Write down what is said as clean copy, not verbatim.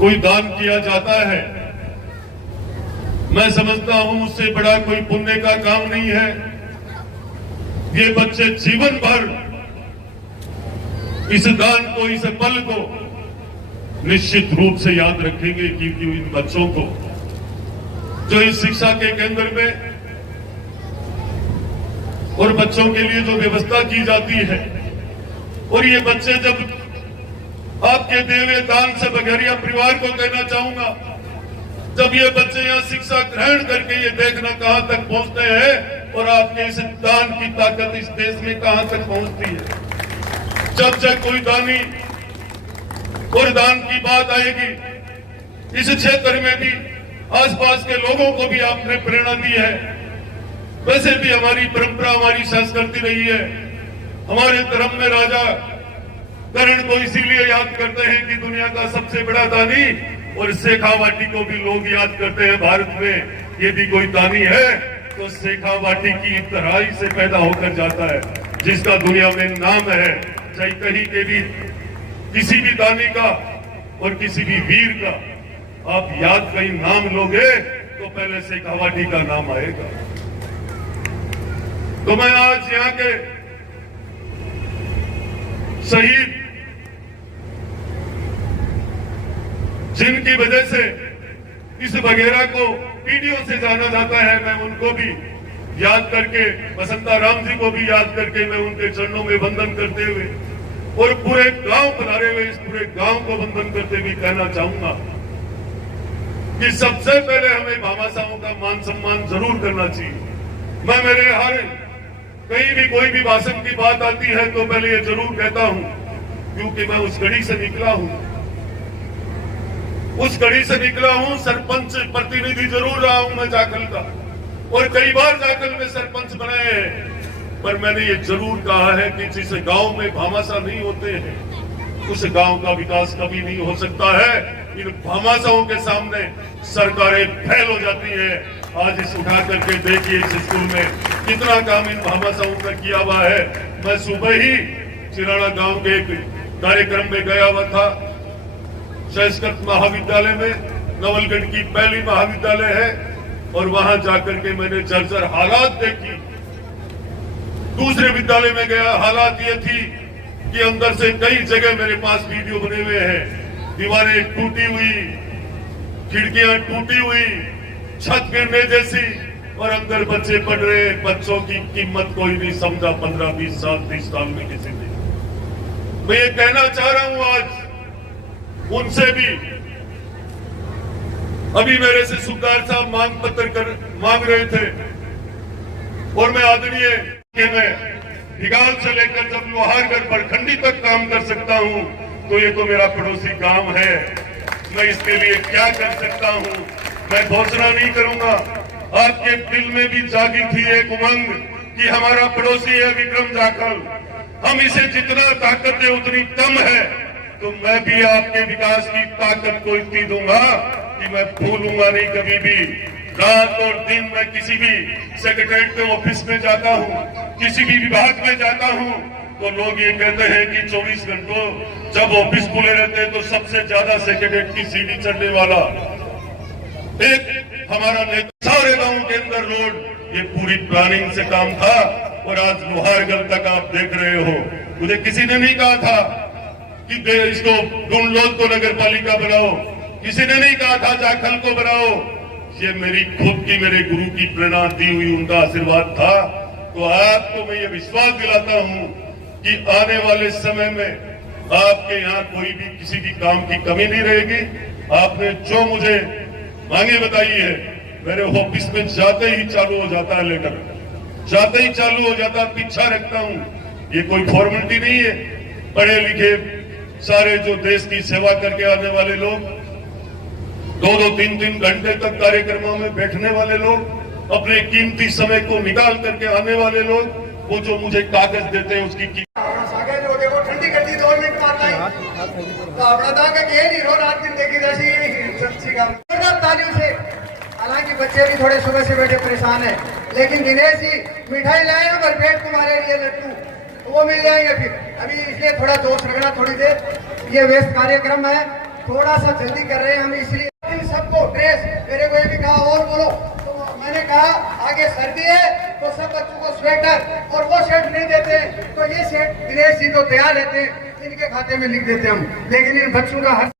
कोई दान किया जाता है, मैं समझता हूं उससे बड़ा कोई पुण्य का काम नहीं है। ये बच्चे जीवन भर इस दान को, इस पल को निश्चित रूप से याद रखेंगे, क्योंकि इन बच्चों को जो इस शिक्षा के केंद्र में और बच्चों के लिए जो व्यवस्था की जाती है, और ये बच्चे जब आपके दिए हुए दान से बघेरिया परिवार को कहना चाहूंगा, जब ये बच्चे यहाँ शिक्षा ग्रहण करके ये देखना कहां तक पहुंचते हैं और आपके इस दान की ताकत इस देश में कहां तक पहुंचती है। जब कोई दानी और दान की बात आएगी, इस क्षेत्र में भी आसपास के लोगों को भी आपने प्रेरणा दी है। वैसे भी हमारी परंपरा, हमारी संस्कृति रही है। हमारे धर्म में राजा कर्ण को इसीलिए याद करते हैं कि दुनिया का सबसे बड़ा दानी, और शेखावाटी को भी लोग याद करते हैं। भारत में यदि कोई दानी है तो शेखावाटी की तराई से पैदा होकर जाता है, जिसका दुनिया में नाम है। चाहे कहीं के भी किसी भी दानी का और किसी भी वीर का आप याद कहीं नाम लोगे तो पहले शेखावाटी का नाम आएगा। तो मैं आज यहाँ के शहीद जिनकी वजह से इस बघेरा को पीढ़ियों से जाना जाता है, मैं उनको भी याद करके, बसंता राम जी को भी याद करके, मैं उनके चरणों में वंदन करते हुए और पूरे गांव बनारे हुए इस पूरे गांव को वंदन करते हुए कहना चाहूंगा कि सबसे पहले हमें भामाशाहों का मान सम्मान जरूर करना चाहिए। मैं मेरे हर कहीं भी कोई भी भाषण की बात आती है तो पहले ये जरूर कहता हूं, क्योंकि मैं उस घड़ी से निकला हूं, उस घड़ी से निकला हूं। सरपंच प्रतिनिधि जरूर रहा हूं मैं जाखल का, और कई बार जाखल में सरपंच बनाए हैं, पर मैंने ये जरूर कहा है कि जिस गांव में भामाशाह नहीं होते हैं उस गांव का विकास कभी नहीं हो सकता है। इन भामाशाहों के सामने सरकारें फेल हो जाती है। आज इस उठा करके देखिए इस स्कूल में कितना काम इन भामाशाहों का किया हुआ है। मैं सुबह ही चिराना गांव के एक कार्यक्रम में गया हुआ था। संस्कृत महाविद्यालय में, नवलगढ़ की पहली महाविद्यालय है, और वहां जाकर के मैंने जर्जर हालात देखी। दूसरे विद्यालय में गया, हालात ये थी कि अंदर से कई जगह मेरे पास वीडियो बने हुए हैं, दीवारें टूटी हुई, खिड़कियां टूटी हुई, छत गिरने जैसी, और अंदर बच्चे पढ़ रहे हैं। बच्चों की कीमत कोई नहीं समझा 15, 20 साल, 30 साल में किसी ने। मैं ये कहना चाह रहा हूं आज उनसे भी। अभी मेरे से सुखदार साहब मांग पत्र मांग रहे थे, और मैं आदरणीय कि मैं हिगाल से लेकर जब लोहारगढ़ प्रखंडी तक काम कर सकता हूं, तो ये तो मेरा पड़ोसी गांव है। मैं इसके लिए क्या कर सकता हूं? मैं घोषणा नहीं करूंगा। आपके दिल में भी जागी थी एक उमंग कि हमारा पड़ोसी है विक्रम जाखल, हम इसे जितना ताकत दे उतनी कम है। तो मैं भी आपके विकास की ताकत को इतनी दूंगा कि मैं भूलूंगा नहीं कभी भी। रात और दिन मैं किसी भी सेक्रेटरीट के ऑफिस में जाता हूँ, किसी भी विभाग में जाता हूँ, तो लोग ये कहते हैं कि 24 घंटों जब ऑफिस खुले रहते हैं तो सबसे ज्यादा सेक्रेटरीट की सीढ़ी चढ़ने वाला एक हमारा नेता। सारे गांव के अंदर रोड, ये पूरी प्लानिंग से काम था, और आज लोहारगढ़ तक आप देख रहे हो। मुझे किसी ने नहीं कहा था कि इसको गुंडलोद को नगर पालिका बनाओ, किसी ने नहीं कहा था जाखल को बनाओ। ये मेरी खुद की, मेरे गुरु की प्रेरणा दी हुई उनका आशीर्वाद था। तो आपको मैं ये विश्वास दिलाता हूं कि आने वाले समय में आपके यहाँ कोई भी किसी भी काम की कमी नहीं रहेगी। आपने जो मुझे मांगे बताई है, मेरे ऑफिस में जाते ही चालू हो जाता है लेटर, जाते ही चालू हो जाता, पीछा रखता हूं। ये कोई फॉर्मेलिटी नहीं है। पढ़े लिखे सारे जो देश की सेवा करके आने वाले लोग, 2-2, 3-3 घंटे तक कार्यक्रमों में बैठने वाले लोग, अपने कीमती समय को निकाल करके आने वाले लोग, वो जो मुझे कागज देते हैं उसकी ठंडी गड्डी 2 मिनट तालियों से। हालांकि बच्चे भी थोड़े सुबह से बैठे परेशान है, लेकिन दिनेश जी मिठाई लाए हैं भरपेट तुम्हारे लिए लड्डू, तो वो मिल जाएंगे फिर। अभी इसलिए थोड़ा दोस्त रखना थोड़ी देर, ये व्यस्त कार्यक्रम है। थोड़ा सा जल्दी कर रहे हैं हम, इसलिए इन सबको ड्रेस, मेरे को ये भी कहा और बोलो, तो मैंने कहा आगे सर्दी है तो सब बच्चों को स्वेटर, और वो शर्ट नहीं देते तो ये शर्ट दिनेश जी तो तैयार रहते हैं, इनके खाते में लिख देते हम, लेकिन इन बच्चों का हर